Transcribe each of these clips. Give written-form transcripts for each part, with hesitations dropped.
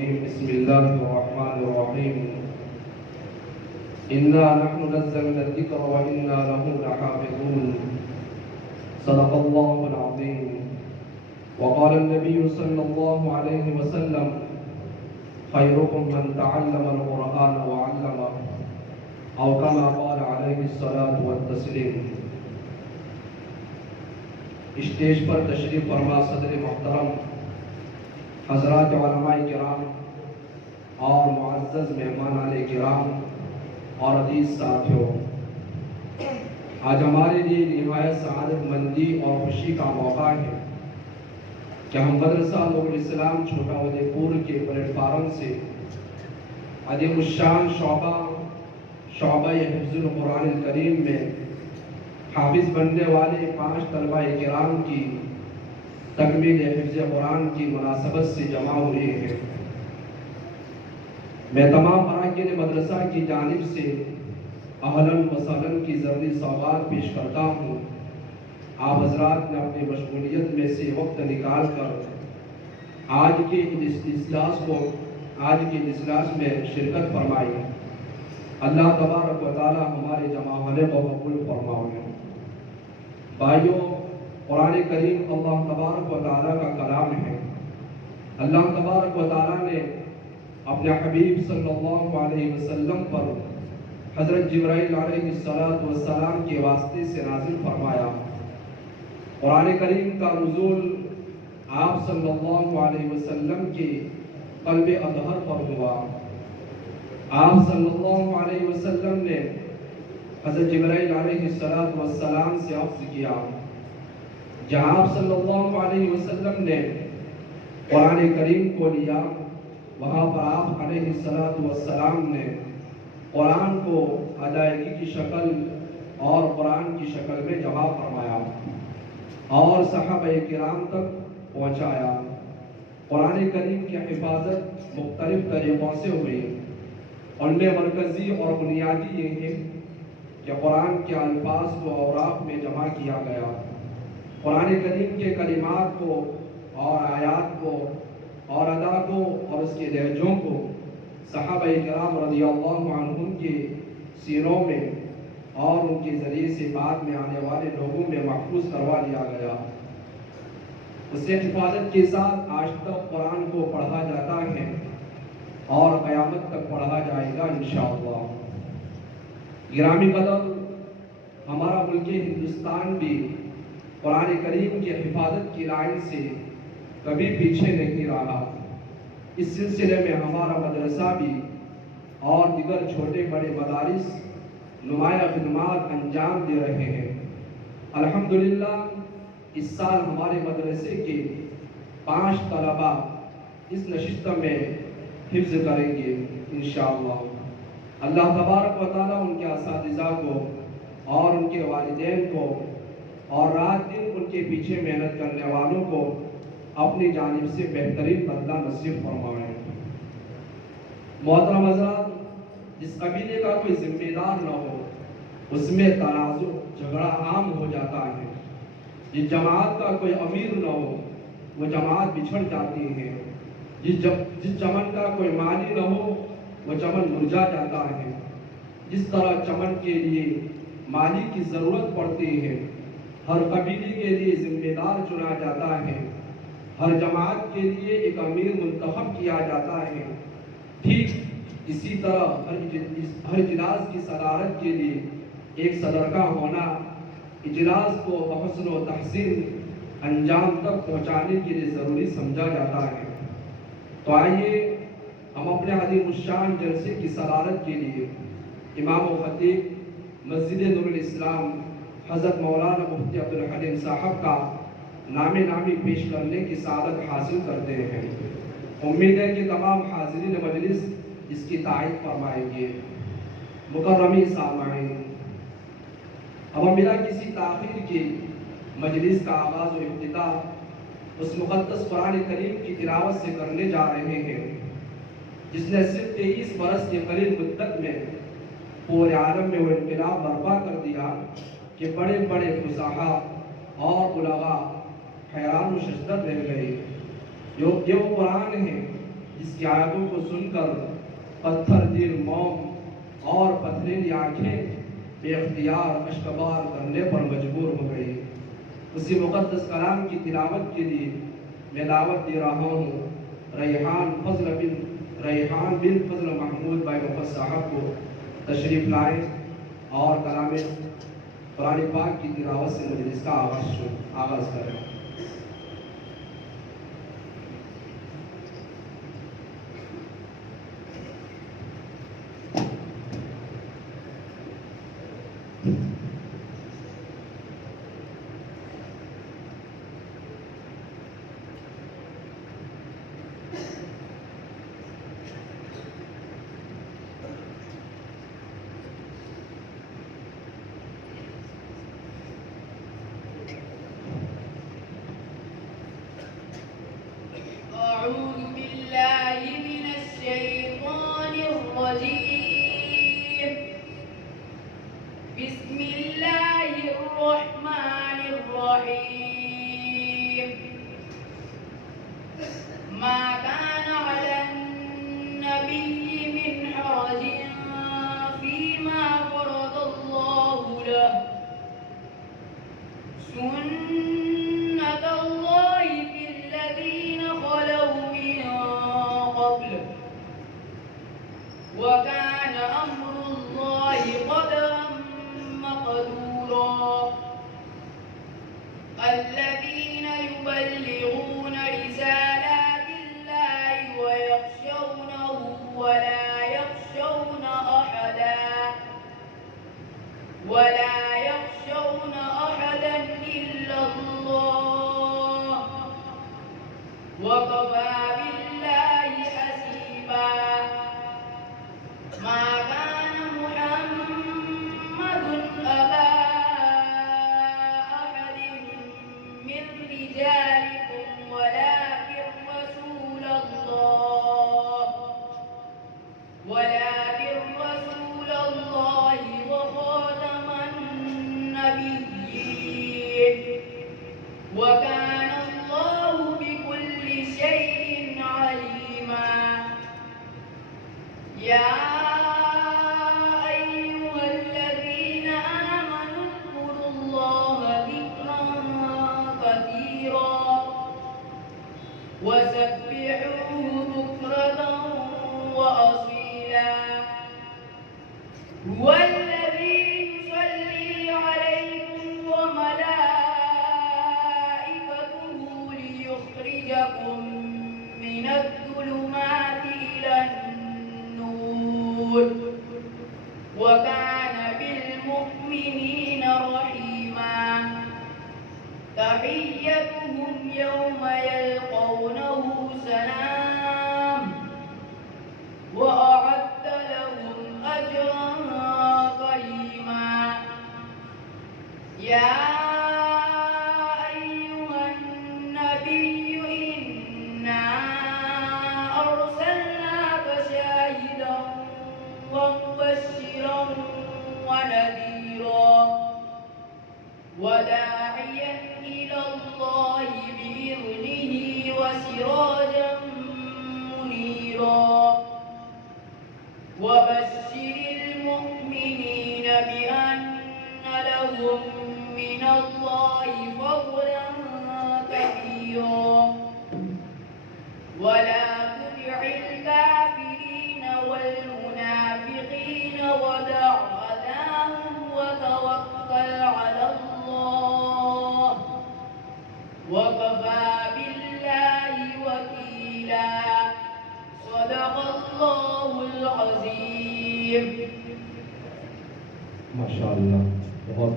الرجيم بسم الله الرحمن الرحيم إنا نحن نزلنا الذكر وإنا له لحافظون صدق الله العظيم وقال النبي صلى الله عليه وسلم خيركم من تعلم القرآن وعلمه أو كما قال عليه الصلاة والتسليم۔ اسٹیج پر تشریف فرما صدر محترم حضرات علماء کرام اور معزز مہمانان کرام اور عزیز ساتھیوں، آج ہمارے لیے نہایت سعادت مندی اور خوشی کا موقع ہے کہ ہم مدرسہ نور الاسلام چھوٹا ودے پور کے پلیٹ فارم سے عظیم الشان شعبہ حفظ القرآن الکریم میں حافظ بننے والے 5 طلبہ کرام کی تکمیل حفظ قرآن کی مناسبت سے جمع ہوئے ہیں۔ میں تمام اراکین مدرسہ کی جانب سے اہلاً و سہلاً کی زرعی سوگات پیش کرتا ہوں۔ آپ حضرات نے اپنی مشغولیت میں سے وقت نکال کر آج کے اجلاس میں شرکت فرمائی۔ اللہ تبارک و تعالی ہمارے جمع ہونے کو قبول فرمائے۔ بھائیو، قرآن کریم اللہ تبارک و تعالی کا کلام ہے۔ اللہ تبارک و تعالی نے اپنے حبیب صلی اللہ علیہ وسلم پر حضرت جبرائیل علیہ السلام کے واسطے سے نازل فرمایا۔ قرآن کریم کا نزول آپ صلی اللہ علیہ وسلم کے قلب اطہر پر ہوا۔ آپ صلی اللہ علیہ وسلم نے حضرت جبرائیل علیہ السلام سے عرض کیا۔ جہاں آپ صلی اللہ علیہ وسلم نے قرآن کریم کو لیا، وہاں پر آپ علیہ السلام نے قرآن کو ادائیگی کی شکل اور قرآن کی شکل میں جمع فرمایا اور صحابہ کرام تک پہنچایا۔ قرآن کریم کی حفاظت مختلف طریقوں سے ہوئی۔ ان میں مرکزی اور بنیادی یہ ہے کہ قرآن کے الفاظ کو اوراق میں جمع کیا گیا۔ قرآن کریم کے کلمات کو اور آیات کو اور ادا کو اور اس کے لہجوں کو صحابہ کرام رضی اللہ عنہم کے سینوں میں اور ان کے ذریعے سے بعد میں آنے والے لوگوں میں محفوظ کروا لیا گیا۔ اس سے حفاظت کے ساتھ آج تک قرآن کو پڑھا جاتا ہے اور قیامت تک پڑھا جائے گا انشاءاللہ۔ گرامی قدر، ہمارا ملک ہندوستان بھی قرآن کریم کی حفاظت کی لائن سے کبھی پیچھے نہیں رہا۔ اس سلسلے میں ہمارا مدرسہ بھی اور دیگر چھوٹے بڑے مدارس نمایاں خدمات انجام دے رہے ہیں۔ الحمدللہ اس سال ہمارے مدرسے کے 5 طلبہ اس نشست میں حفظ کریں گے انشاءاللہ۔ اللہ تبارک و تعالی ان کے اساتذہ کو اور ان کے والدین کو اور رات دن ان کے پیچھے محنت کرنے والوں کو اپنی جانب سے بہترین بدلہ نصیب فرمائے۔ محترم حضرات، جس قبیلے کا کوئی ذمہ دار نہ ہو اس میں تنازع جھگڑا عام ہو جاتا ہے۔ جس جماعت کا کوئی امیر نہ ہو وہ جماعت بچھڑ جاتی ہے۔ جس چمن کا کوئی مالی نہ ہو وہ چمن مرجھا جاتا ہے۔ جس طرح چمن کے لیے مالی کی ضرورت پڑتی ہے، ہر قبیلے کے لیے ذمہ دار چنا جاتا ہے، ہر جماعت کے لیے ایک امیر منتخب کیا جاتا ہے، ٹھیک اسی طرح ہر اجلاس کی صدارت کے لیے ایک صدر کا ہونا اجلاس کو بحسن و تحسین انجام تک پہنچانے کے لیے ضروری سمجھا جاتا ہے۔ تو آئیے ہم اپنے عظیم الشان جلسے کی صدارت کے لیے امام و خطیب مسجد نور الاسلام حضرت مولانا مفتی عبدالحلیم صاحب کا نامی پیش کرنے کی سعادت حاصل کرتے ہیں۔ امید ہے کہ تمام حاضرین مجلس اس کی تائید فرمائیں گے۔ مکرمی سامعین، اب ہم بلا کسی تاخیر کے مجلس کا آغاز و افتتاح اس مقدس قرآن کریم کی تلاوت سے کرنے جا رہے ہیں جس نے صرف 23 برس کے قلیل مدت میں پورے عالم میں وہ انقلاب برپا کر دیا کہ بڑے بڑے فصحاء اور بلغاء حیران و شدت رہ گئے۔ یہ وہ قرآن ہے جس کی آیتوں کو سن کر پتھر دل موم اور پتھریلی آنکھیں بے اختیار اشکبار کرنے پر مجبور ہو گئی۔ اسی مقدس کلام کی تلاوت کے لیے میں دعوت دے رہا ہوں ریحان بن فضل محمود بھائی مفت صاحب کو تشریف لائیں اور کلام قرآن پاک کی تلاوت سے مجلس کا آغاز کریں۔ أعوذ بالله من الشيطان الرجيم. بسم الله الرحمن الرحيم. ما كان على النبي من حرج فيما فرض الله له سنة الله في الذين خلوا من قبل وكان أمر الله قدرا مقدورا. الذين يبلغون رسالات الله ويخشونه ولا يخشون أحدا إلا الله وكفى بالله حسيبا. ما كان محمد أبا أحد من رجالكم ولكن رسول الله وخاتم النبيين وكان الله بكل شيء عليما. يا أيها الذين آمنوا اذكروا الله ذكرا كثيرا وسبحوه بكرة وأصيلا. هو الذي يصلي عليكم وملائكته ليخرجكم من الظلمات إلى النور وكان بالمؤمنين رحيما. تحيتهم يوم يلقونه سلام وأعد لهم أجرا كريما. يا أيها النبي إنا أرسلناك شاهدا ومبشرا ونذيرا وداعيا إلى الله بإذنه وسراجا منيرا. وبشر المؤمنين بأن لهم من الله فضلا كبيرا. ولا تطع الكافرين والمنافقين ودع أذاهم وتوكل على الله وكفى بالله وكيلا. صدق الله العظيم. ماشاءاللہ، بہت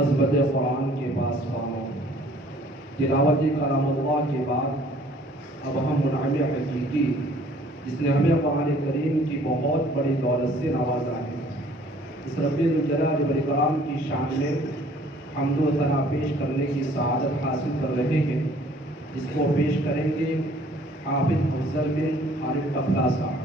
عظمت قرآن کے پاسبانوں، تلاوت کلام اللہ کے بعد اب ہم منعم حقیقی جس نے ہمیں قرآن کریم کی بہت بڑی دولت سے نوازا ہے، اس رب الجلال والاکرام کی شان میں حمد و ثنا پیش کرنے کی سعادت حاصل کر رہے ہیں، جس کو پیش کریں گے حافظ افضل بن خالد قفلہ صاحب۔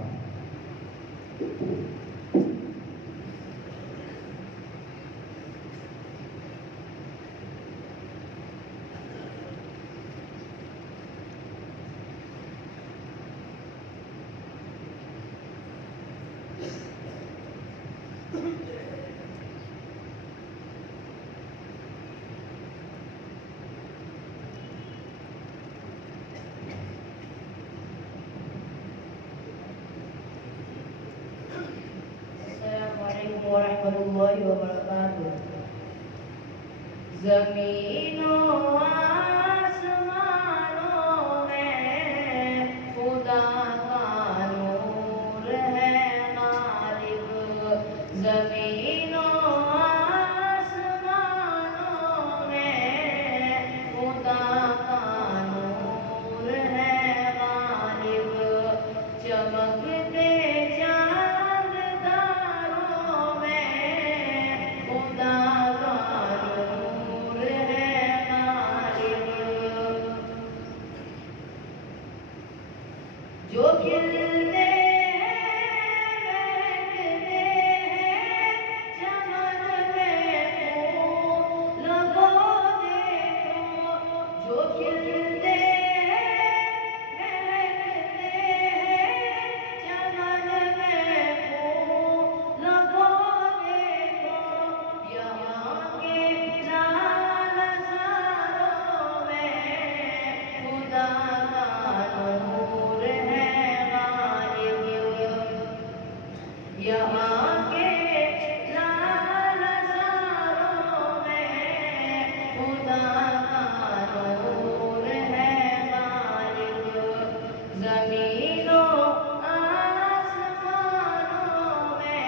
ورحمۃ اللہ وبرکاتہ۔ زمینوں آسمانوں میں خدا کا نور ہے غالب، زمینوں آسمانوں میں خدا کا نور ہے غالب، چمکتے چاند تاروں میں خدا کا نور ہے غالب، جو کھلتے یہاں کے لال زاروں میں خدا کا نور ہے غالب، زمینوں آسمانوں میں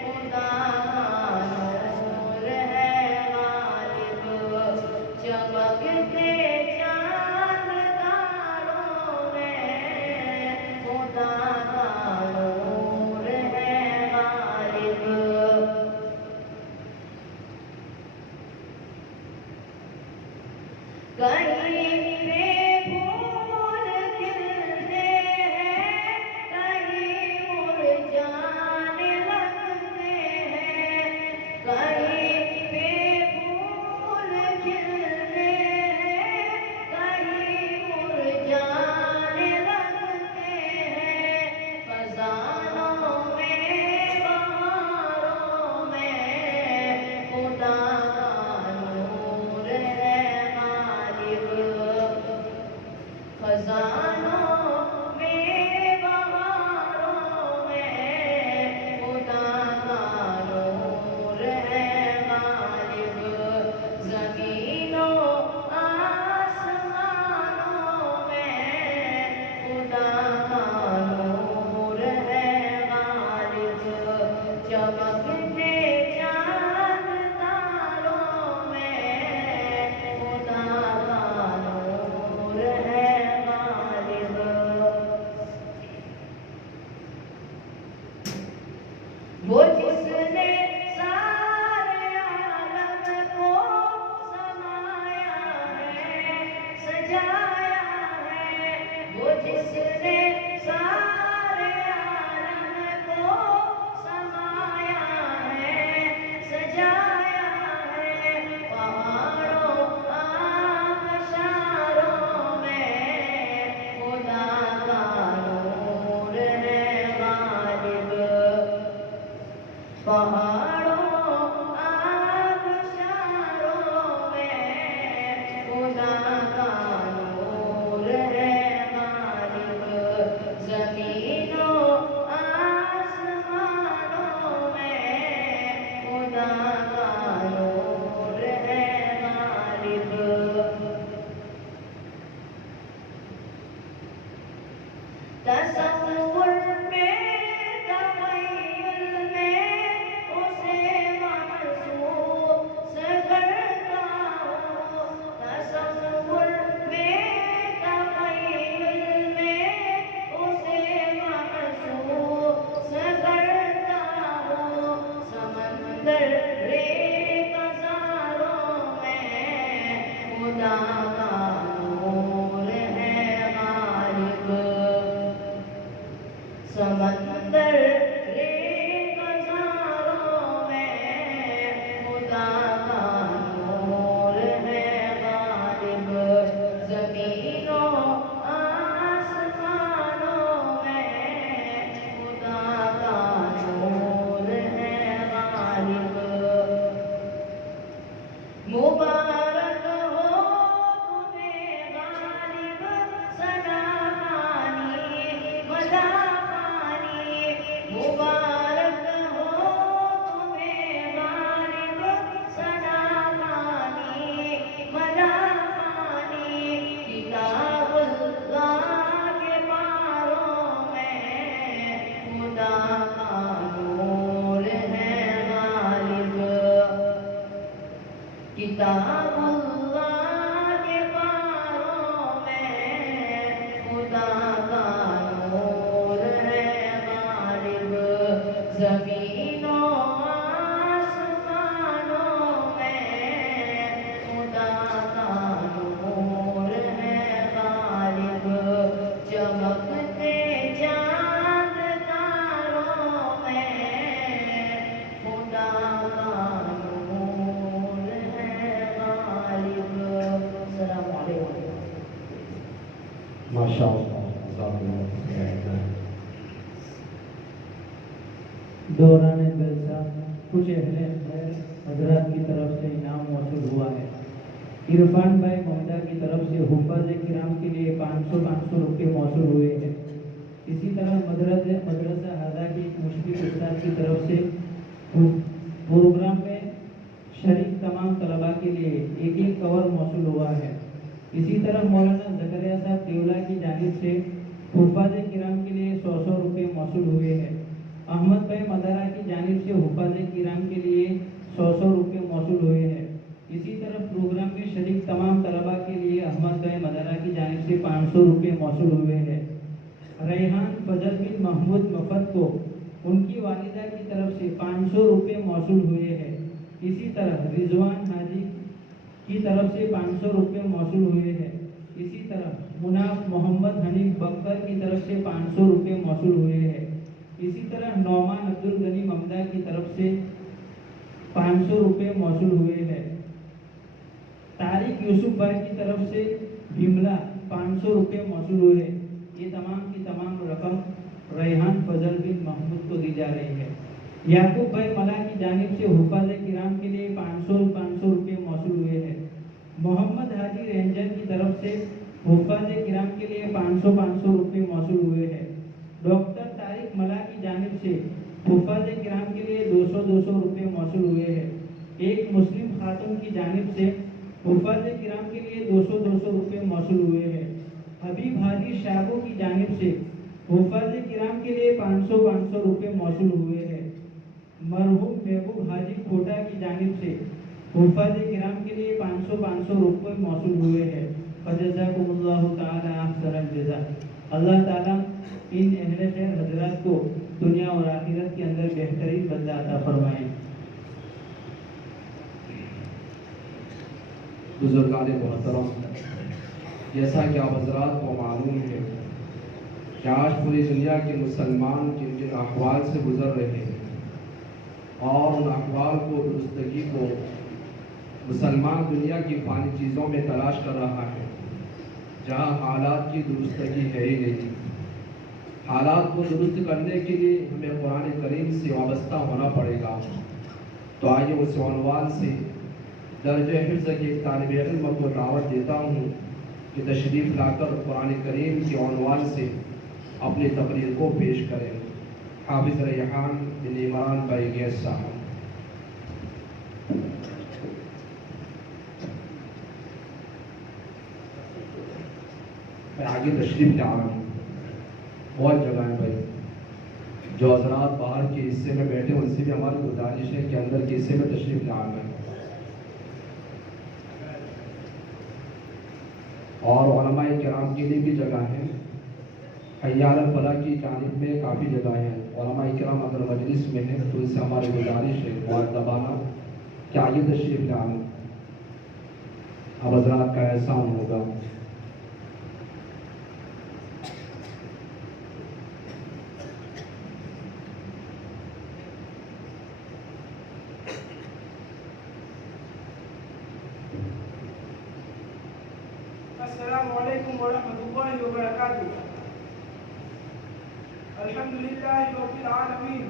خدا کا نور ہے غالب، چمکتے چاند تاروں میں خدا کا نور ہے غالب، کہیں پہ پھول کھلتے ہیں کہیں مرجھانے لگتے ہیں، کہیں پہ پھول کھلتے ہیں کہیں مرجھانے لگتے ہیں، خزانوں میں بہاروں میں خدا کا نور ہے غالب، خزانوں میں بہاروں میں خدا کا نور ہے غالب، زمینوں آسمانوں میں خدا کا نور ہے غالب، چمکتے چاند تاروں میں خدا کا نور ہے غالب، وہ جس نے سارے عالم کو سمایا ہے سجایا ہے، وہ جس نے سارے عالم کو سمایا ہے سجایا ہے، پہاڑوں آبشاروں میں خدا کا نور ہے غالب، پہاڑوں آبشاروں میں خدا کا نور ہے غالب، زمینوں آسمانوں میں خدا کا نور ہے غالب، تصور میں تخیل میں اسے محسوس کرتا ہوں، تصور میں تخیل میں اسے محسوس کرتا ہوں، سمندر ریت ہزاروں میں خدا کا نور ہے غالب، زمینوں آسمانوں میں خدا کا نور ہے غالب، چمکتے چاند تاروں میں خدا کا نور ہے غالب۔ السلام علیکم۔ ماشاء اللہ، جزاک اللہ خیر۔ دوران جلسہ کچھ اہل خیر حضرات کی طرف سے انعام موصول ہوا ہے۔ عرفان بھائی محدہ کی طرف سے حفاظ کرام کے لیے 500 روپے موصول ہوئے ہیں۔ اسی طرح مدرسہ ہادہ کی مشفق استاد کی طرف سے پروگرام میں شریک تمام طلباء کے لیے ایک کور موصول ہوا ہے۔ اسی طرح مولانا زکریا صاحب دیولا کی جانب سے حفاظ کرام کے لیے 100 روپے موصول ہوئے ہیں۔ احمد بھائی مدارہ کی جانب سے حفاظ کرام کے لیے 100 روپے موصول ہوئے ہیں۔ اسی طرح پروگرام میں شریک تمام طلباء کے لیے احمد بھائی مدارہ کی جانب سے 500 روپے موصول ہوئے ہیں۔ ریحان فضل بن محمود مفت کو ان کی والدہ کی طرف سے 500 روپے موصول ہوئے ہیں۔ اسی طرح رضوان حاجی کی طرف سے 500 روپے موصول ہوئے ہیں۔ اسی طرح مناف محمد حنیف بکر کی طرف سے 500 روپے موصول ہوئے ہیں۔ اسی طرح نعمان عبدالغنی ممدہ کی طرف سے 500 روپے موصول ہوئے ہیں۔ طارق یوسف بھائی کی طرف سے بھیملا 500 روپے موصول ہوئے ہیں۔ یہ تمام کی تمام رقم ریحان فضل بن محمود کو دی جا رہی ہے۔ یعقوب بھائی ملا کی جانب سے حفاظ کرام کے لیے 500 روپے موصول ہوئے ہیں۔ محمد حاجی رینجر کی طرف سے حفاظ کرام کے لیے 500 روپے موصول ہوئے ہیں۔ ڈاکٹر طارق ملا کی جانب سے حفاظ کرام کے لیے 200 روپے موصول ہوئے ہیں۔ ایک مسلم خاتون کی جانب سے حفاظ کرام کے لیے 200 روپے موصول ہوئے ہیں۔ حبیب حاجی شابو کی جانب سے حفاظ کرام کے لیے 500 روپے موصول ہوئے ہیں۔ مرحوم محبوب حاجی کھوٹا کی جانب سے حفاظ کرام کے لیے 500 روپے موصول ہوئے ہیں۔ فجزاکم اللہ تعالی احسن الجزاء۔ اللہ تعالیٰ ان اہل خیر حضرات کو دنیا اور آخرت کے اندر بہترین بدلہ عطا فرمائے۔ بزرگان محترم، جیسا کہ آپ حضرات کو معلوم ہے کہ آج پوری دنیا کے مسلمان جن جن احوال سے گزر رہے ہیں اور ان احوال کو درستگی کو مسلمان دنیا کی فانی چیزوں میں تلاش کر رہا ہے، جہاں حالات کی درستگی ہے ہی نہیں۔ حالات کو درست کرنے کے لیے ہمیں قرآن کریم سے وابستہ ہونا پڑے گا۔ تو آئیے اس عنوان سے درجہ حفظ کے ایک طالب علم کو دعوت دیتا ہوں کہ تشریف لا کر قرآن کریم کے عنوان سے اپنی تقریر کو پیش کریں۔ حافظ ریحان بن عمران بھائی گیس صاحب۔ میں آگے تشریف لا رہا ہوں۔ بہت جگہ ہے بھائی، جو حضرات باہر کے حصے میں بیٹھے ان سے بھی ہماری گزارش ہے کہ اندر کے حصے میں تشریف لا رہا ہے، اور علماء کرام کے لیے بھی جگہ ہے۔ حی علی الفلاح کی جانب میں کافی جگہ ہے۔ علماء کرام اگر مجلس میں ہیں تو ان سے ہماری گزارش ہے معدبانہ کہ آئیے تشریف لائیں، اب حضرات کا احسان ہوگا۔ السلام علیکم ورحمۃ اللہ وبرکاتہ۔ الحمد للہ رب العالمین،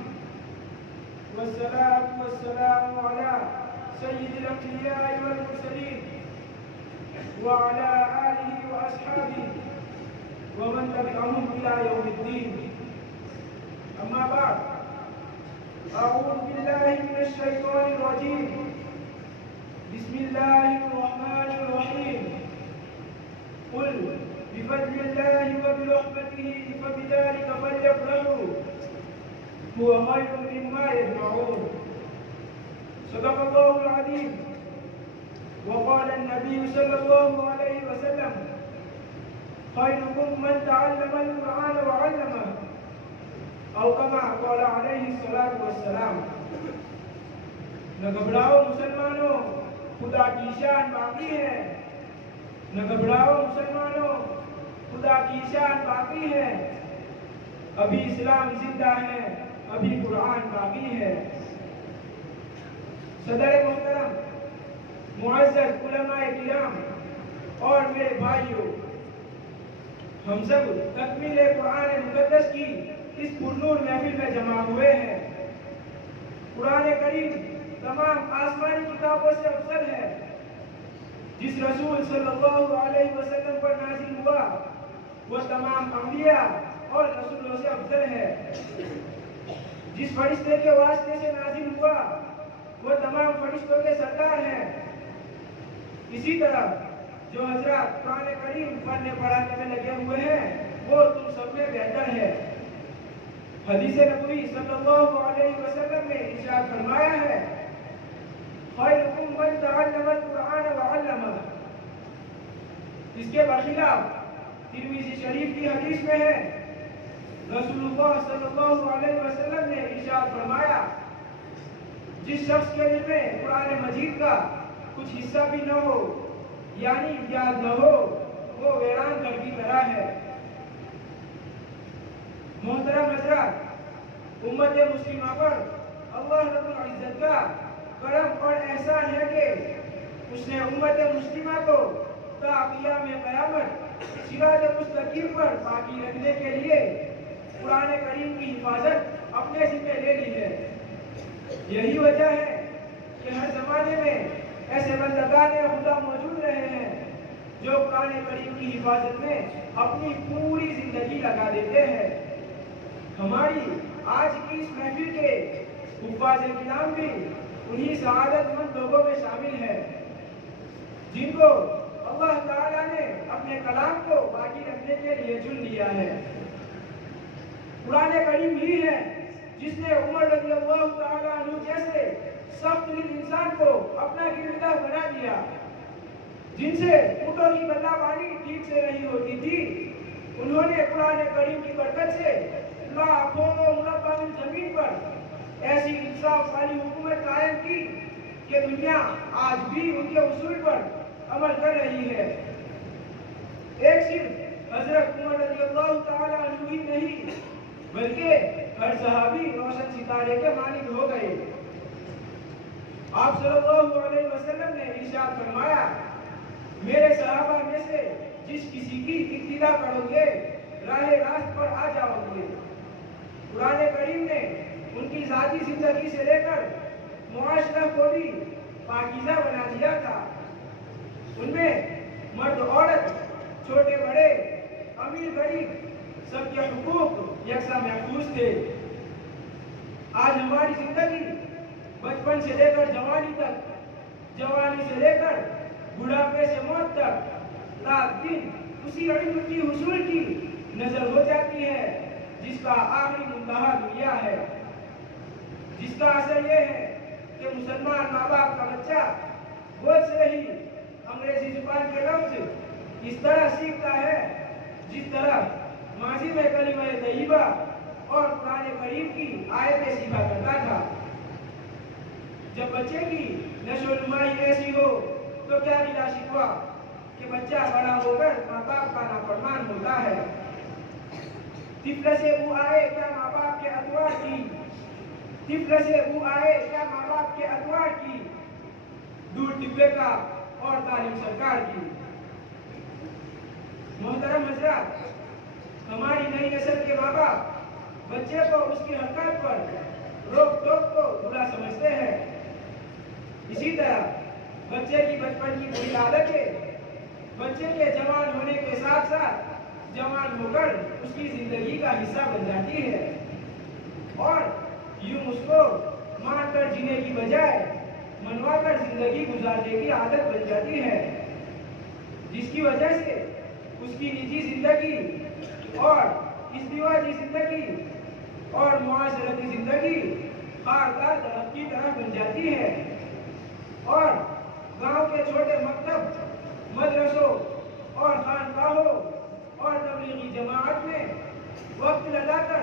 والصلاة والسلام علی سید الانبیاء والمرسلین وعلی آلہ واصحابہ ومن تبعهم الى یوم الدین۔ اما بعد، اعوذ باللہ من الشیطان الرجیم، بسم اللہ الرحمن الرحیم۔ قل بفضل الله وبرحمته فبذلك فليفرحوا هو خير مما يجمعون۔ صدق الله العظيم۔ وقال النبي صلى الله عليه وسلم: خيركم من تعلم القرآن وعلمه او کما قال علیہ الصلوۃ والسلام۔ نہ گھبراؤ مسلمانوں، خدا کی شان باقی ہے۔ نہ گھبراؤ مسلمانوں، خدا کی شان باقی ہے۔ ابھی اسلام زندہ ہے، ابھی قرآن باقی ہے۔ صدر محترم، معزز علماء کرام اور میرے بھائیوں، ہم سب تکمیل قرآن مقدس کی اس پرنور محفل میں جمع ہوئے ہیں۔ قرآن کریم تمام آسمانی کتابوں سے افضل ہے۔ جس رسول صلی اللہ علیہ وسلم پر نازل ہوا وہ تمام انبیاء اور رسولوں سے افضل ہے۔ جس فرشتے کے واسطے سے نازل ہوا وہ تمام فرشتوں کے سردار ہیں۔ اسی طرح جو حضرات قرآن کریم پڑھنے پڑھانے میں لگے ہوئے ہیں وہ تم سب میں بہتر ہے۔ حدیث نبوی صلی اللہ علیہ وسلم نے ارشاد فرمایا ہے، خیرکم من تعلم القرآن وعلمہ۔ اس کے برخلاف ترمذی شریف کی حدیث میں ہے، رسول اللہ صلی اللہ علیہ وسلم نے ارشاد فرمایا، جس شخص کے دل میں قرآن مجید کا کچھ حصہ بھی نہ ہو یعنی یاد نہ ہو وہ ویران گھر کی طرح ہے۔ محترم حضرات، امت مسلمہ پر اللہ رب العزت کا کرم اور احسان ہے کہ اس نے امت مسلمہ کو تا قیام قیامت صراط مستقیم پر باقی رکھنے کے لیے قرآن کریم کی حفاظت اپنے ذمہ لے لی ہے۔ یہی وجہ ہے کہ ہر زمانے میں ایسے بندگان خدا موجود رہے ہیں جو قرآن کریم کی حفاظت میں اپنی پوری زندگی لگا دیتے ہیں۔ ہماری آج کی اس محفل کے حفاظ کلام بھی انہی سعادت مند لوگوں میں شامل ہے جن کو اللہ تعالیٰ نے اپنے کلام کو باقی رکھنے کے لیے چن لیا ہے۔ قرآن کریم ہی ہے جس نے عمر رضی اللہ تعالیٰ عنہ جیسے سخت دل انسان کو اپنا گرویدہ بنا دیا، جن سے اونٹوں کی گلہ بانی ٹھیک سے نہیں ہوتی تھی، انہوں نے قرآن کریم کی برکت سے لاکھوں مربع میل زمین پر ایسی انصاف والی حکومت قائم کی کہ دنیا آج بھی ان کے اصول پر عمل کر رہی ہے۔ ایک صرف حضرت عمر رضی اللہ تعالیٰ عنہ ہی نہیں بلکہ ہر صحابی روشن ستارے کے مالک ہو گئے۔ آپ صلی اللہ علیہ وسلم نے ارشاد فرمایا، میرے صحابہ میں سے جس کسی کی اقتدا کرو گے راہ راست پر آ جاؤ گے۔ قرآن کریم نے ان کی ذاتی زندگی سے لے کر معاشرہ کو بھی پاکیزہ بنا دیا تھا۔ ان میں مرد عورت، چھوٹے بڑے، امیر غریب سب کے حقوق یکساں محفوظ تھے۔ آج ہماری زندگی بچپن سے لے کر جوانی تک، جوانی سے لے کر بڑھاپے سے موت تک رات دن اسی علم کی حصول کی نظر ہو جاتی ہے جس کا آخری منتہا دنیا ہے، جس کا اثر یہ ہے کہ مسلمان ماں باپ کا بچہ گود سے ہی انگریزی زبان کے لفظ اس طرح سیکھتا ہے جس طرح ماضی میں کلمہ طیبہ اور قرآن کریم کی آیتیں سیکھا کرتا تھا۔ جب بچے کی نشو و نمائی ایسی ہو تو کیا گلہ شکوہ کہ بچہ بڑا ہو کر ماں باپ کا نافرمان ہوتا ہے۔ طفل سے بو آئے کیا ماں باپ کے اطوار کی، طفل سے بو آئے کیا ماں باپ کے اطوار کی، دودھ ڈبے کا اور تعلیم سرکار کی۔ محترم حضرات، ہماری نئی نسل کے ماں باپ بچے کو اس کی حرکات پر روک ٹوک کو برا سمجھتے ہیں۔ اسی طرح بچے کی بچپن کی بری عادتیں بچے کے جوان ہونے کے ساتھ ساتھ جوان ہو کر اس کی زندگی کا حصہ بن جاتی ہے اور یوں اس کو مان کر جینے کی بجائے منوا کر زندگی گزارنے کی عادت بن جاتی ہے، جس کی وجہ سے اس کی نجی زندگی اور ازدواجی زندگی اور معاشرتی زندگی خاردار درخت کی طرح بن جاتی ہے اور گاؤں کے چھوٹے مکتب، مدرسوں اور خانقاہوں اور تبلیغی جماعت میں وقت لگا کر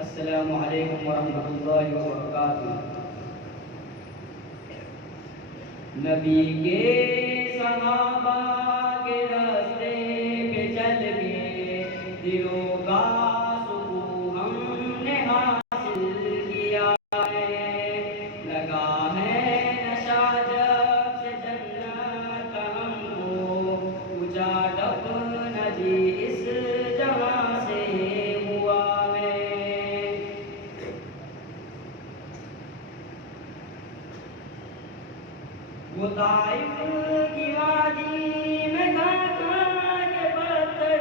السلام علیکم ورحمۃ اللہ وبرکاتہ۔ نبی کے صحابہ کے راستے پہ چل کے دلوں کا سکون ہم نے حاصل کیا ہے، لگا ہے نشہ جب سے جنت کا ہم کو، اونچا ڈپنا جی اس جہاں سے ہوا ہے۔ وہ طائف کی وادی میں کھا کے پتھر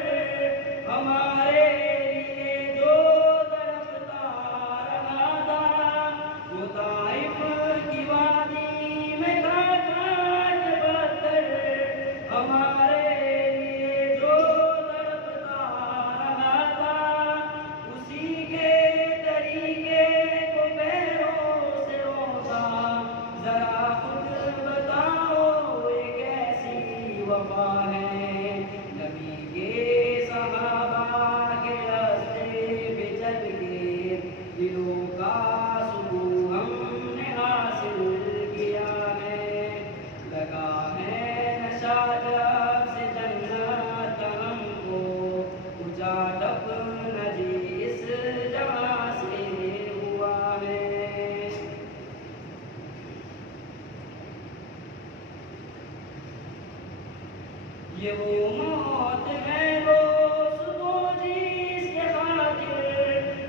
ہمارے لیے جو درختا رہا تھا، وہ طائف کی وادی میں کھا کے پتھر ہمارے لیے جو درختا رہا تھا، اسی کے طریقے کو پیروں سے روتا، ذرا خود بتاؤ یہ کیسی وفا ہے۔ نبی کے صحابہ کے راستے پہ چل کے دلوں کا سکون ہم نے حاصل کیا ہے، لگا ہے نشہ جب سے جنت کا ہم کو، اونچا ڈپنا جی اس جہاں سے ہوا ہے۔ یہ وہ موت ہے دوستو جس کے خاطر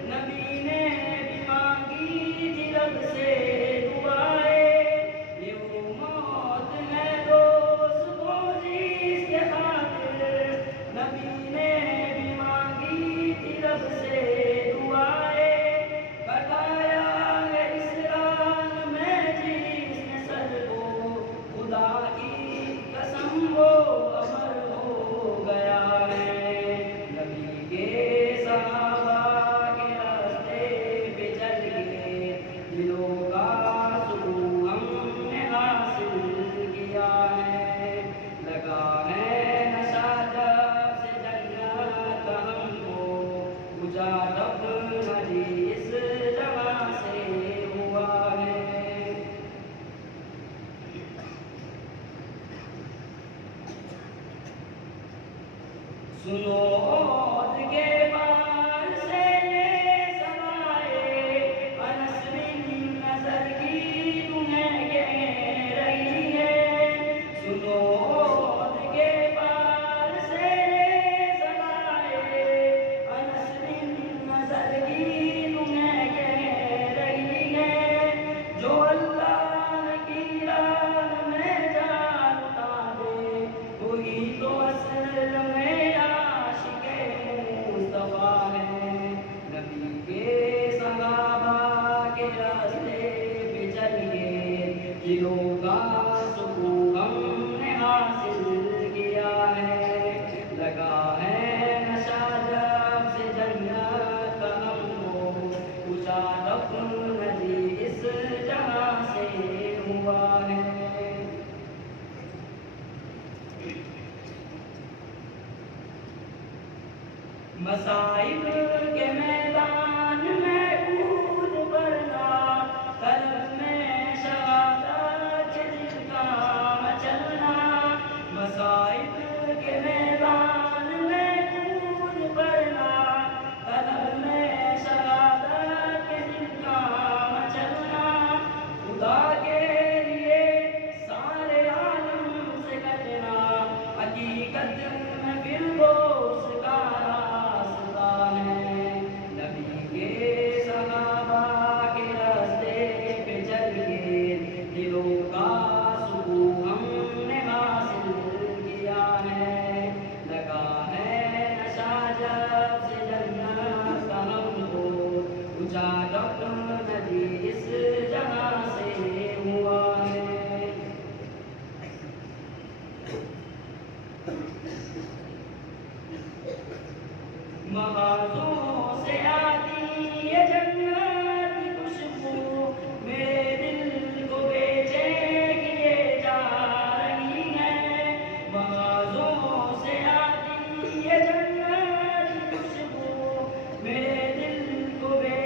نبی نے بھی مانگی تھی رب سے دعائیں، یہ وہ موت ہے دوستو جس کے خاطر نبی نے بھی مانگی تھی رب سے دعائیں، کٹایا ہے اس رات میں جس نے سر کو، خدا کی قسم وہ امر ہو گیا ہے۔ نبی کے صحابہ کے راستے پہ چل کے دلوں کا سکون ہم نے حاصل کیا ہے، لگا ہے نشہ جب سے جنت کا ہم کو، اونچا ڈپنا جی اس جہاں سے ہوا ہے۔ سنو عود کے پار سے یہ سمائے، انس بن نظر کی تمہیں کہہ رہی ہے، سنو عود کے پار سے یہ سمائے، انس بن نظر کی تمہیں کہہ رہی ہے، جو اللہ کی راہ میں جان لٹا دے وہی تو اصل میں عاشق مصطفیٰ ہے۔ نبی کے صحابہ کے راستے پہ چل کے دلوں کا سکون ہم نے حاصل کیا ہے، لگا ہے نشہ جب سے جنت کا ہم کو، اونچا ڈپنا جی اس جہاں سے ہوا ہے۔ مصائب کے میدان میں کود پڑنا، طلب میں شہادت کے دل کا مچلنا، مصائب کے میدان میں کود پڑنا، طلب میں شہادت کے دل کا مچلنا، خدا کے لیے سارے عالم سے کٹنا، حقیقت میں فردوس کا راستہ ہے۔ نبی کے صحابہ کے راستے پہ چل کے دلوں کا سکون ہم نے حاصل کیا ہے، لگا ہے نشہ جب سے جنت کا ہم کو، اونچا ڈپنا جی اس جہاں سے ہوا ہے۔ محاذوں سے آتی یہ جنت کی خوشبو، میرے دل کو بے چین کیے جا رہی ہے، محاذوں سے آتی یہ جنت کی خوشبو، میرے دل کو بے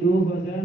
2000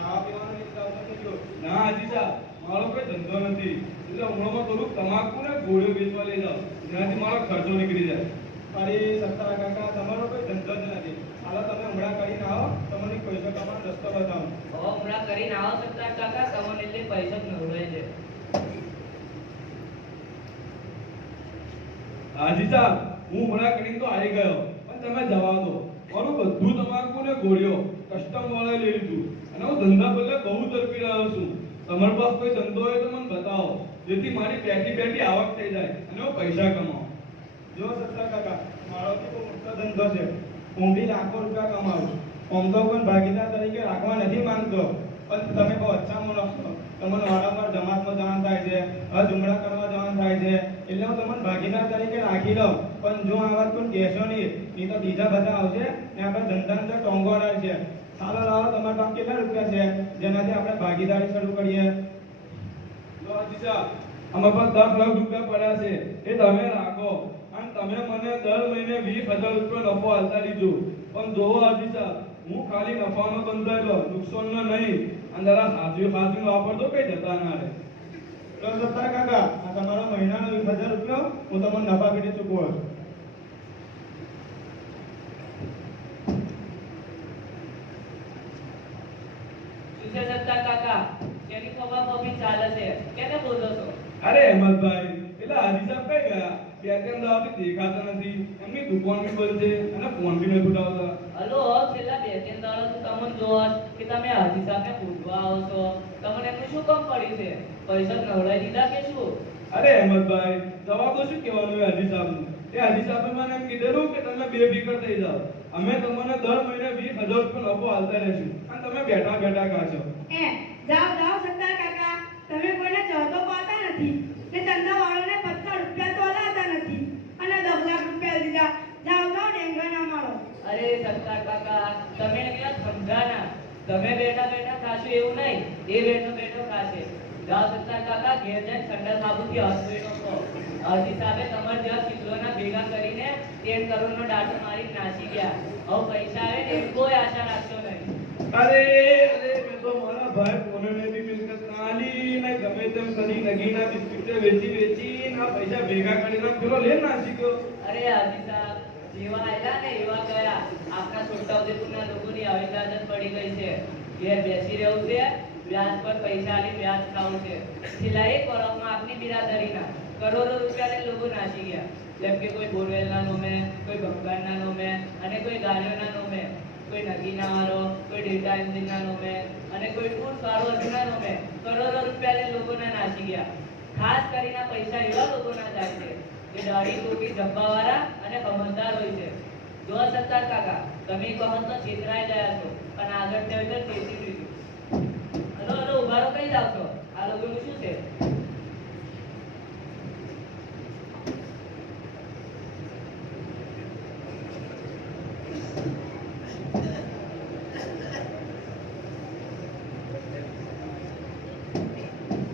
આ પીવાનું એક આવતો નથી ના હાજી સાહેબ મારો કોઈ ધંધો નથી એટલે હમણાં થોડું તમાકુ ને ગોળીઓ વેચવા લઈ જાઓ જેનાથી મારો ખર્ચો નીકળી જાય અરે સત્તા કાકા તમારો કોઈ ધંધો જ નથી હાલો તમે હમણાં કરીને આવો તમને પૈસા કમાવાનો રસ્તો બતાવું હમણાં કરીને આવો સત્તા કાકા તમને એટલે પૈસા જ નવડાય છે હાજી સાહેબ હું હમણાં કરીને તો આવી ગયો પણ તમે જવા દો મારું બધું તમાકુ ને ગોળીઓ કસ્ટમ વાળાએ લઈ લીધું અને હું ધંધા બદલે બહુ તરફી રહ્યો છું તમારી પાસે કોઈ ધંધો હોય તો મને બતાવો જેથી મારી પેટી આવક થઈ જાય અને હું પૈસા કમાઉં જો સત્તા કાકા મારો તો બહુ મોટો ધંધો છે હું બી લાખો રૂપિયા કમાઉં છું. આમ તો કોઈ ભાગીદાર તરીકે રાખવા નથી માંગતો, પણ તમે બહુ અચ્છા માણસ છો. તમને વારંવાર જમાતમાં જવાનું થાય છે, ઝુમડા કરવા જવાનું થાય છે, એટલે હું તમને ભાગીદાર તરીકે રાખી લઉં. પણ જો આ વાત કોઈ કહેશો નહીં તો બીજા બધા આવશે ને આપણે ધંધાને ટોંગોડાર છે. ચાલો લાવો, તમારા પાસે કેટલા રૂપિયા છે જેનાથી આપણે ભાગીદારી શરૂ કરીએ? લો હાજી સાહેબ, આમાં પર 10 લાખ રૂપિયા પડ્યા છે, એ તમે રાખો. અને તમે મને દર મહિને 20,000 રૂપિયા નફો આલતા લીધું. પણ જોવો હાજી સાહેબ, હું ખાલી નફાનો બંધાયેલો, નુકસાનનો નહીં. અને જરા સાચું વાપરજો, કઈ જતા ના રહે. તો સત્તર કાકા, આ તમારો મહિનાનો 20,000 રૂપિયા હું તમને નફા પેટે ચૂકવું છું. સત્તા કાકા, કેની ખબર કોપી ચાલે છે, કેને બોલો છો? અરે અહેમદભાઈ, પેલા હાજી સાહેબ કઈ ગયા? બે ત્રણ દાવાથી દેખાતા નથી. એમની દુકાન બી બંધ છે અને ફોન બી નથી ઉઠાવતા. હલો, છેલ્લા 2-3 દાડાથી તમને જોવા કે તમે હાજી સાહેબને પૂછવા આવો છો. તમને એમનું શું કામ પડ્યું છે? પૈસા નવડાવી દીધા કે શું? અરે અહેમદભાઈ, જવાબ તો શું કહેવાનું હાજી સાહેબનું? એ હાજી સાહેબે મને એમ કીધેલું કે તમે બેફિકર થઈ જાઓ, અમે તમને દર મહિને 20,000 રૂપિયા નફો આલતા રહેશું અને તમે બેઠા બેઠા ખાશો. જાઓ જાઓ સત્તાર કાકા, તમે કોઈને ચહતો પાતા નથી ને ચંદાવાળાને 50 રૂપિયા તો અલાતા નથી અને 10 લાખ રૂપિયા દીધા. જાઓ જાઓ, ડેંગા ના મારો. અરે સત્તાર કાકા, તમે એકલા સમજાના. તમે બેઠા બેઠા ખાશો એવું નહીં, એ બેઠો બેઠો ખાશે. જાઓ સત્તાર કાકા, ઘેર જઈને ઠંડા સાબુથી હાથ ધોઈ નાખો. હાજી સાહેબે તમારા જેવા ચિત્રોના ભેગા કરીને 13 કરોડનો ડાટો મારી નાસી ગયા. હવે પૈસા આવે ને એવી કોઈ આશા રાખશો નહીં. અરે મેં તો મારા ભાઈ કોને બી મિલકત ના આલી ને ગમે તેમ કરી નગીના બિસ્કિટ વેચી ના પૈસા ભેગા કરીને પેલો લે નાસી ગયો. અરે હાજી સાહેબ, જેવા આયલા ને એવા ગયા. આપણા છોટાઉદેપુરના લોકોની આવી આદત પડી ગઈ છે. ઘેર બેસી રહેવું છે, વ્યાજ પર પૈસા આલી વ્યાજ ખાવું છે. છેલ્લા 1 વર્ષમાં આપની બિરાદરીના કરોડો રૂપિયાને લોકો નાસી ગયા. જેમ કે કોઈ બોરવેલના નોમે, કોઈ બંગાળના નોમે અને કોઈ ગાડીઓના નોમે, કોઈ નગીના વાળો, કોઈ ડેટા એન્જિનના નોમે અને કોઈ ટૂર્સ વાળો અર્જુના નોમે કરોડો રૂપિયાને લોકોના નાસી ગયા. ખાસ કરીને પૈસા એવા લોકોના જાય છે જે દાઢી ટોપી જબ્બાવાળા અને સમજદાર હોય છે. જો સત્તાર કાકા, તમે કહો તો છેતરાઈ ગયા છો, પણ આગળ થયો તો છેતરી દીધું. હલો ઉભારો કઈ જાવ છો? આ લોકોનું શું છે?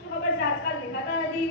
શું ખબર છે આજકાલ દેખાતા નથી?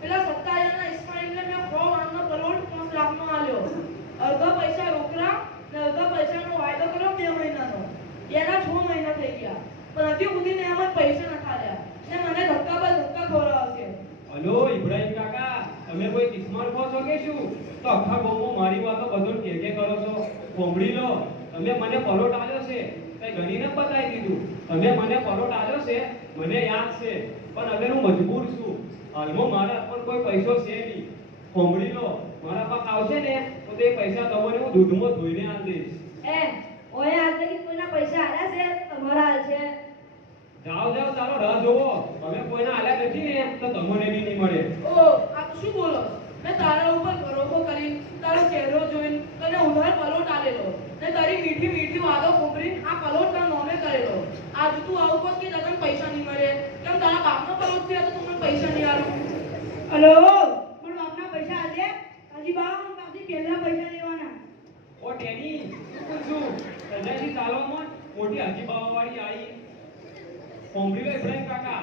પેલા સત્તાયાના ઇસ્માઈલને મેં 100 કરોડ 5 લાખનો આલ્યો. અડધા પૈસા રોકડા ને અડધા પૈસાનો વાયદો કર્યો 2 મહિનાનો. એના 6 મહિના થઈ ગયા, પણ હજી સુધી ને એમ જ પૈસા ન ખાલ્યા ને મને ધક્કા પર ધક્કા ખવડાવશે. હલો ઇબ્રાહિમ કાકા, તમે કોઈ કિસ્મત કહો છો કે શું? તો આખા ગામમાં મારી વાતો બધું કે કરો છો. કોંબડી લો, તમે મને પલોટ આલ્યો છે, કઈ ગણીને બતાવી દીધું. તમે મને પલોટ આલ્યો છે, મને યાદ છે, પણ હવે હું મજબૂર છું. હાલમાં મારા પર કોઈ પૈસો છે નહીં. કોંબડી લો, મારા પાસે આવશે ને તો તે પૈસા તમને હું દૂધમાં ધોઈને આલ દઈશ. ઓય આજ લગી કોઈના પૈસા આલ્યા છે? તમારા હાલ છે? જાઓ જાઓ, તારો રાહ જોવો. હવે કોઈના આલ્યા નથી ને તો તમને બી નહીં મળે. ઓ આ તું શું બોલો? મેં તારા ઉપર ભરોસો કરી, તારો ચહેરો જોઈને તને ઉધાર પલોટ આલેલો ને તારી મીઠી મીઠી વાતો ખોબરી આ પલોટ તારા નોમે કરેલો. આજ તું આવું કોસ કે તને પૈસા નહીં મળે? કેમ તારા બાપનો પલોટ છે તો તું મને પૈસા નહીં આલું? હલો, મને બાપના પૈસા આલે? હાજી બાપ પાસેથી પહેલા પૈસા લેવાના. ઓ ટેની, શું રજાથી ચાલવામાં મોટી હાજી બાવાવાળી આવી. કોંબડી લો ઇબ્રાહિમ કાકા,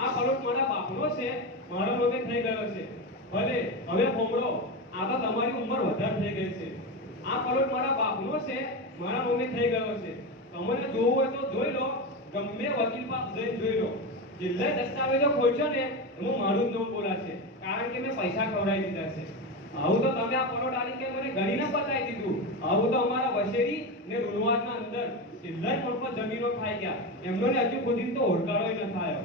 આ પલોટ મારા બાપનો છે, મારો લોકે થઈ ગયો છે. ભલે હવે કોંબડો, આ તો તમારી ઉંમર વધારે થઈ ગઈ છે. આ પલોટ મારા બાપનો છે, મારા લોકે થઈ ગયો છે. તમને જોવું હોય તો જોઈ લો, ગમે વકીલ પાસે જઈને જોઈ લો. જેટલા દસ્તાવેજો ખોલશો ને એમાં મારું જ નામ બોલાશે, કારણ કે મેં પૈસા ખવડાવી દીધા છે. આવું તો તમે આ પલોટ આલી કે મને ગણીને બતાવી દીધું. આવું તો અમારા વશેરી ને રૂનવાડના અંદર કેટલાય મફત જમીનો ખાઈ ગયા. એમનો ને હજુ સુધી તો હોડકાળો ન થાયો.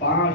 5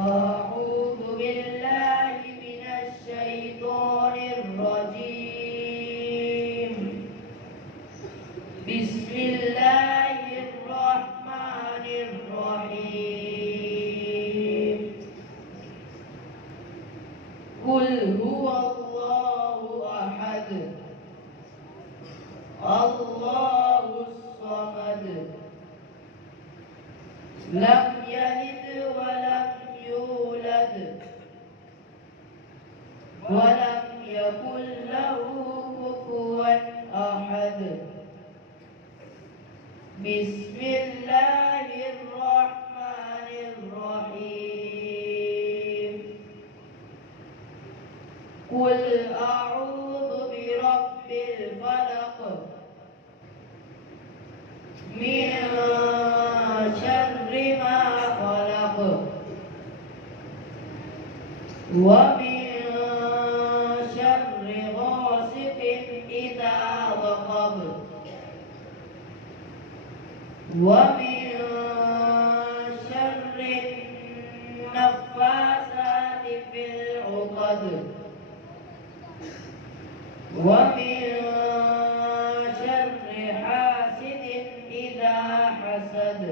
أعوذ بالله من الشيطان الرجيم. بسم الله الرحمن الرحيم. قل هو الله أحد الله الصمد لم يلد ولم يولد ولم يكن له كفوا أحد. بسم الله الرحمن الرحيم. قل أعوذ برب الفلق من شر ما خلق ومن شر غاسق إذا وقب ومن شر النفاثات في العقد ومن شر حاسد إذا حسد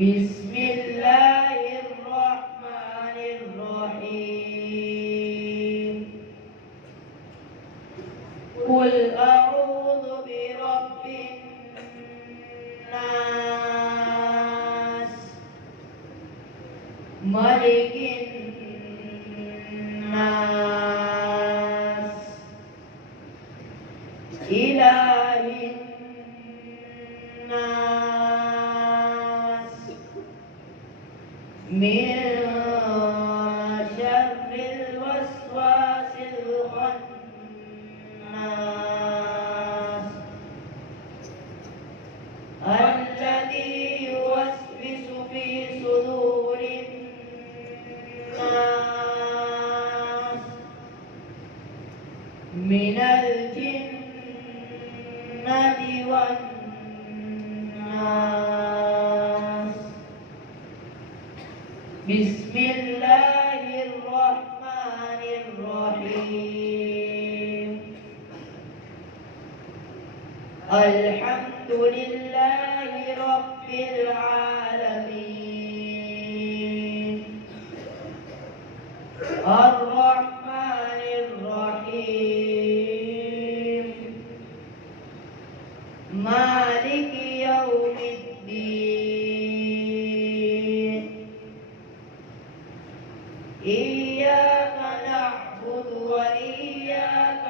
بسم الله الرحمن الرحيم قل أعوذ برب الناس ملك الناس إله الناس من شر الوسواس الخناس الذي يوسوس في صدور الناس من الجنة والناس بسم الله الرحمن الرحيم الحمد لله رب العالمين الرحمن الرحيم مالك يوم الدين إياك نعبد وإياك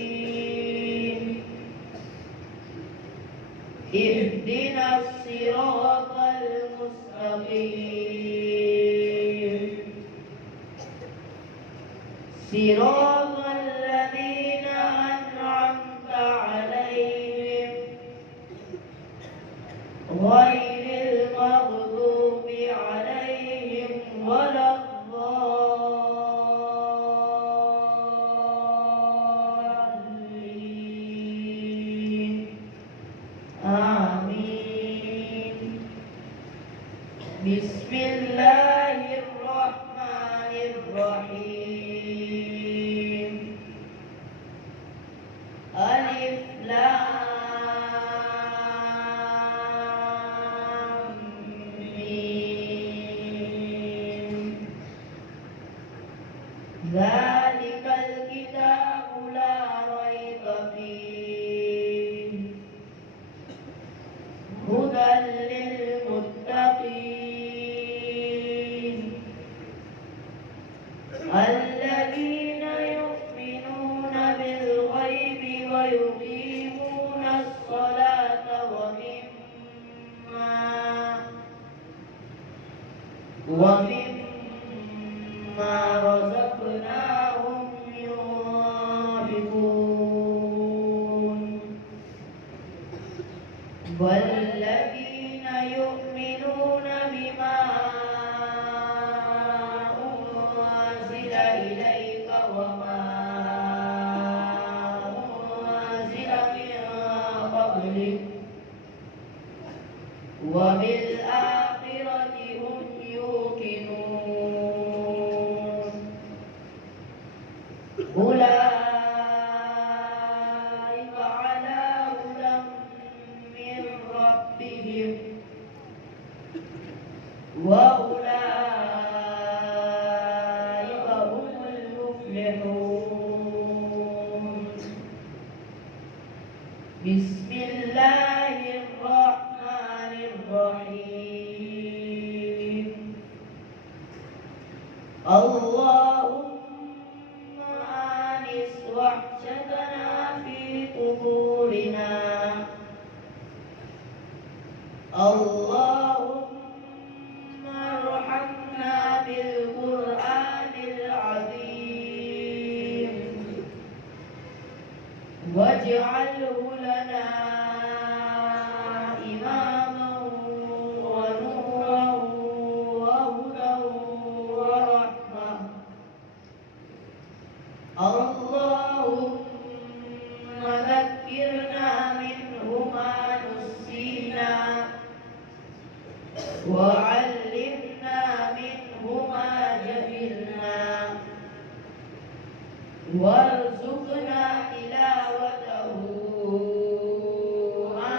نستعين اهدنا الصراط المستقيم صراط الذين أنعمت عليهم غير المغضوب عليهم ولا الضالين آمين بسم الله الرحمن الرحيم ألف لام ميم ذلك الكتاب لا ريب فيه هدى للمتقين الذين يؤمنون بالغيب ويقيمون الصلاة ومما رزقناهم ينفقون والذين يؤمنون بما أنزل إليك وما أنزل من قبلك وبالآخرة هم يوقنون أولئك على هدى من ربهم وأولئك هم المفلحون بسم الله الرحمن الرحيم اللهم آنس وحشتنا في قبورنا اللهم ارحمنا بالقرآن العظيم واجعله لنا إماما ونورا وهدى ورحمة اللهم ذكرنا وعلمنا منه ما جهلنا وارزقنا تلاوته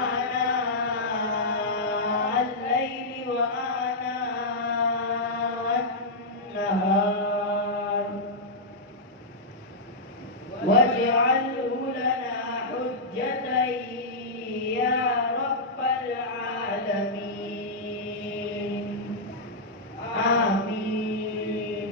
آناء الليل وآناء النهار واجعله لنا حجة يا رب العالمين آمين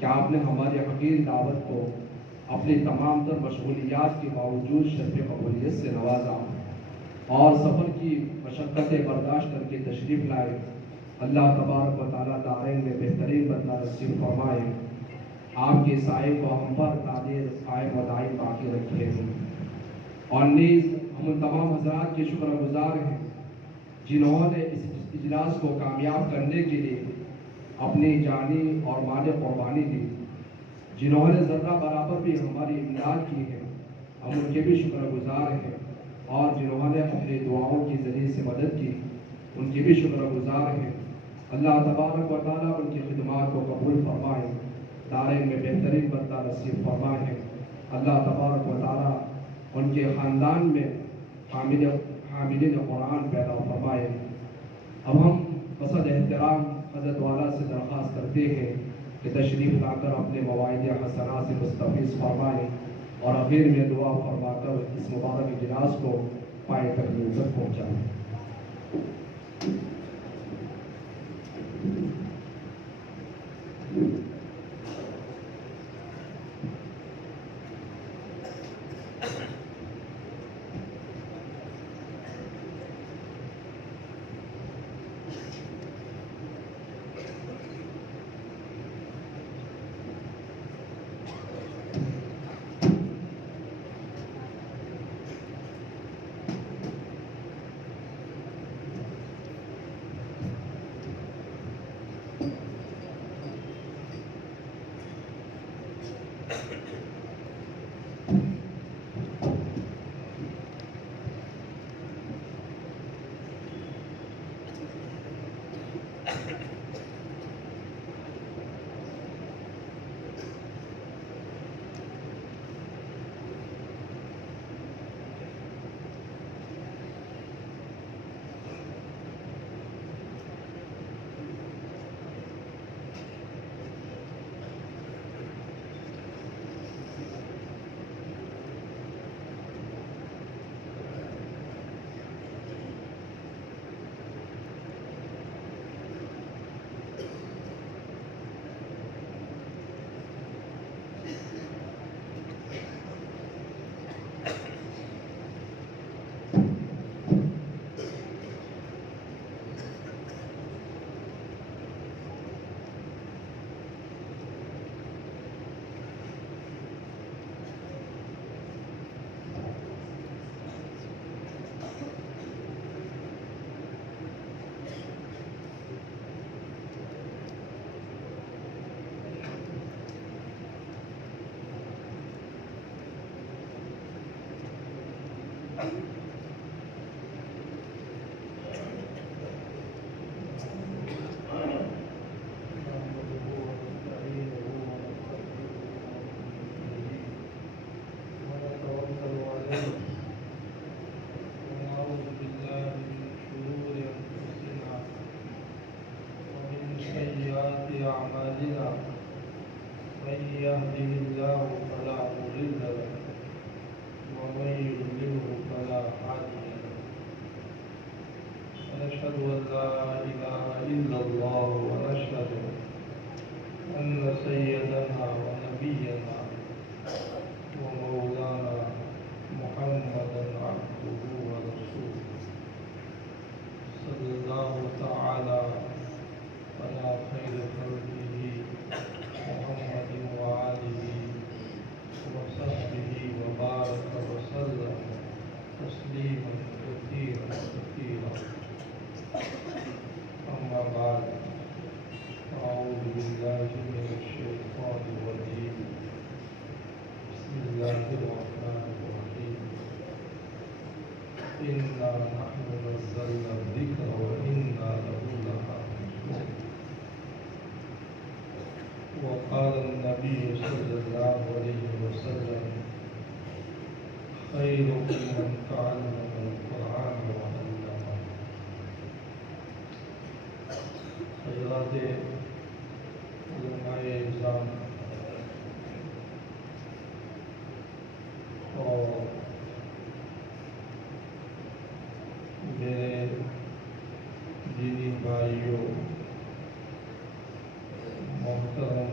کہ آپ نے ہماری حقیر دعوت کو اپنی تمام تر مشغولیات کے باوجود شرف قبولیت سے نوازا اور سفر کی مشقتیں برداشت کر کے تشریف لائے۔ اللہ تبارک و تعالیٰ دارین میں بہترین بدلہ نصیب فرمائے، آپ کے سائے کو ہم پر تعدیر قائم و دائم باقی رکھے، اور نیز ہم ان تمام حضرات کے شکر گزار ہیں جنہوں نے اس اجلاس کو کامیاب کرنے کے لیے اپنی جانی اور مالی قربانی دی، جنہوں نے ذرہ برابر بھی ہماری امداد کی ہے، ہم ان کے بھی شکر گزار ہیں، اور جنہوں نے اپنی دعاؤں کے ذریعے سے مدد کی ان کے بھی شکر گزار ہیں۔ اللہ تبارک و تعالیٰ ان کی خدمات کو قبول فرمائے، دارین میں بہترین بدلہ نصیب فرمائے۔ اللہ تبارک و تعالیٰ ان کے خاندان میں حاملین قرآن پیدا فرمائے۔ اب ہم بصد احترام حضرت والا سے درخواست کرتے ہیں کہ تشریف لا کر اپنے مواعظ حسنات سے مستفیض فرمائیں اور آخر میں دعا فرما کر اس مبارک اجلاس کو پائے تکمیل تک پہنچائیں۔ أعمالنا من يهده الله فلا مضل له ومن يضلله فلا هادي له ونشهد أن لا إله إلا الله ونشهد أن سيدنا ونبينا ومولانا محمدا عبده ورسوله صلى الله تعالى على خير خلقه محمد وآله وصحبه وبارك وسلم تسليما كثيرا كثيرا أما بعد أعوذ بالله من الشيطان الرجيم بسم الله الرحمن الرحيم إنا نحن نزلنا الذكر وإنا له لحافظون وقال النبي صلى الله عليه وسلم خيركم من تعلم القرآن وعلمه حضرات علماء اعظام اور میرے دینی بھائیوں، محترم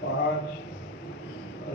5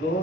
2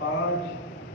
5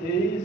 23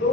2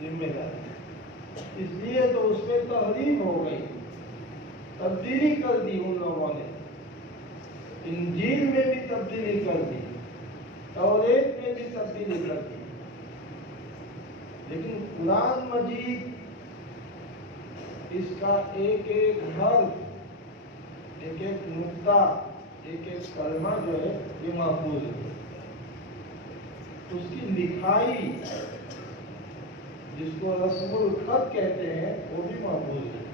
ذمہ داری، اس لیے تو اس میں تحریف ہو گئی، تبدیلی کر دی ان لوگوں نے، انجیل میں بھی تبدیلی کر دی، توریت میں بھی تبدیلی کر دی، لیکن قرآن مجید اس کا ایک ایک حرف، ایک ایک نقطہ، ایک ایک کلمہ جو ہے یہ محفوظ ہے، اس کی لکھائی جس کو رسم الخط کہتے ہیں وہ بھی محفوظ ہے۔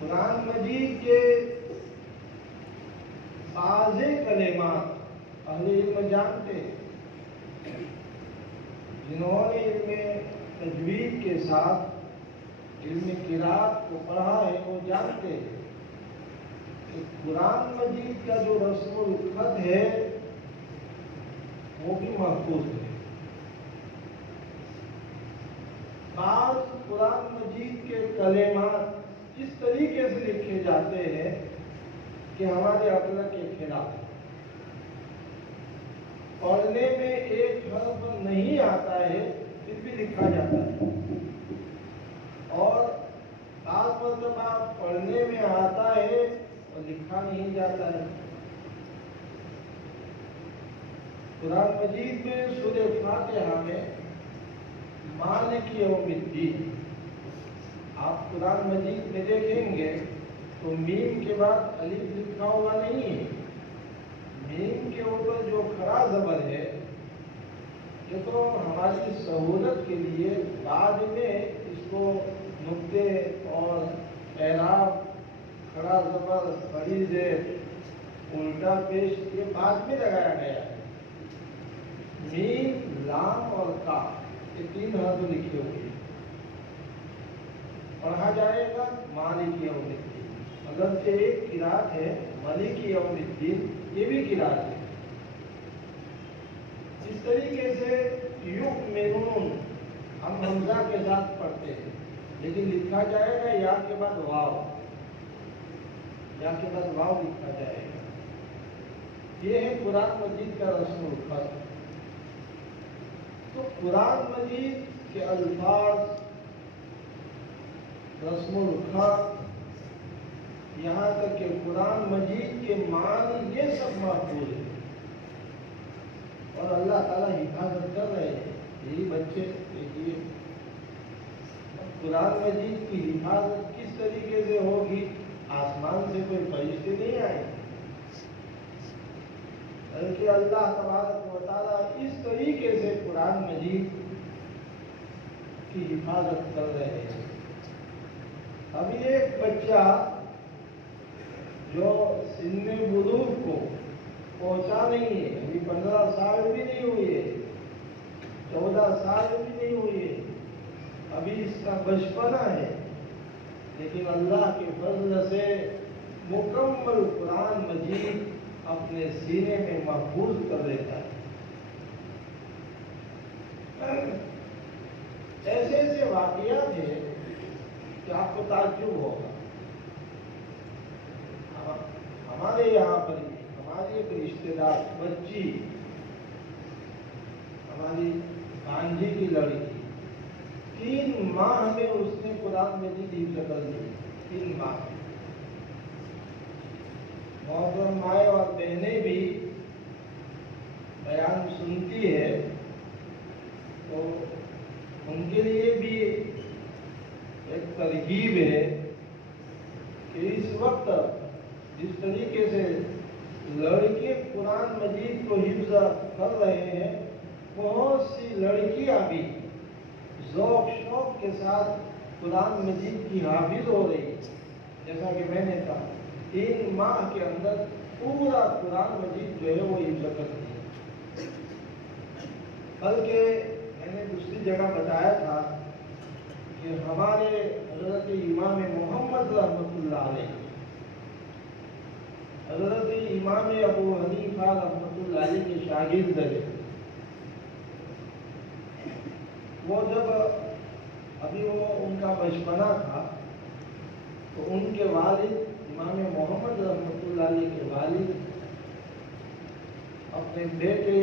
قرآن مجید کے بعض کلمات اہل علم جانتے ہیں، جنہوں نے علم تجوید کے ساتھ علم قرات کو پڑھا ہے وہ جانتے ہیں کہ قرآن مجید کا جو رسم الخط ہے وہ بھی محفوظ ہے۔ بعض قرآن مجید کے کلمات اس طریقے سے لکھے جاتے ہیں کہ ہمارے عقل کے خلاف، پڑھنے میں ایک حرف نہیں آتا ہے پھر بھی لکھا جاتا ہے، اور بعض مرتبہ پڑھنے میں آتا ہے اور لکھا نہیں جاتا ہے۔ قرآن مجید میں سورہ فاتحہ میں مالک یوم الدین، آپ قرآن مجید میں دیکھیں گے تو میم کے بعد الف لکھا ہوا نہیں ہے، میم کے اوپر جو کھڑا زبر ہے یہ تو ہماری سہولت کے لیے بعد میں اس کو نقطے اور اعراب، کھڑا زبر، کھڑی زیر، الٹا پیش یہ بعد میں لگایا گیا ہے۔ میم، لام اور کاف یہ تین حرف لکھے ہوئے ہیں، پڑھا جائے گا مالک یوم الدین، اگرچہ ایک قرات ہے مالک یوم الدین، یہ بھی قرات ہے۔ اس طریقے سے یؤمنون ہم حمزہ کے ساتھ پڑھتے ہیں، لیکن لکھا جائے گا یا کے بعد واو، یا کے بعد واو لکھا جائے گا۔ یہ ہے قرآن مجید کا رسم الخط۔ تو قرآن مجید کے الفاظ، رسم الخط، یہاں تک کہ قرآن مجید کے معنی یہ سب محفوظ ہے، اور اللہ تعالیٰ حفاظت کر رہے ہیں۔ یہی بچے دیکھیے قرآن مجید کی حفاظت کس طریقے سے ہوگی، آسمان سے کوئی فرشتے نہیں آئے، بلکہ اللہ تبارک و تعالیٰ اس طریقے سے قرآن مجید کی حفاظت کر رہے ہیں۔ ابھی ایک بچہ جو سن بلوغ کو پہنچا نہیں ہے، ابھی 15 سال بھی نہیں ہوئی ہے، 14 سال بھی نہیں ہوئی ہے، ابھی اس کا بچپنا ہے، لیکن اللہ کے فضل سے مکمل قرآن مجید اپنے سینے میں محفوظ کر دیتا ہے۔ ایسے ایسے واقعات ہیں کہ آپ کو تعجب ہوگا۔ ہمارے یہاں پر ہماری ایک رشتے دار بچی، ہماری بھانجی کی لڑکی، 3 ماہ میں اس نے قرآن مجید حفظ کر لی، 3 ماہ۔ محترم مائیں اور بہنیں بھی بیان سنتی ہے تو ان کے لیے بھی ایک ترغیب ہے کہ اس وقت جس طریقے سے لڑکے قرآن مجید کو حفظ کر رہے ہیں، بہت سی لڑکیاں بھی ذوق شوق کے ساتھ قرآن مجید کی حافظ ہو رہی، جیسا کہ میں نے کہا 3 ماہ کے اندر پورا قرآن مجید جو ہے وہ حفظ کر دیا۔ بلکہ میں نے دوسری جگہ بتایا تھا کہ ہمارے حضرت امام محمد رحمۃ اللہ علیہ، حضرت امام ابو حنیفہ رحمۃ اللہ علیہ کے شاگرد رہے، وہ جب ابھی وہ ان کا بچپنا تھا تو ان کے والد امام محمد رحمۃ اللہ علیہ کے والد اپنے بیٹے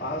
5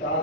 4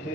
6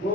2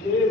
6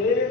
1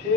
6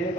1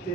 6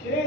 6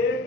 1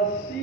80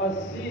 80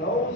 9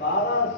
12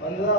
15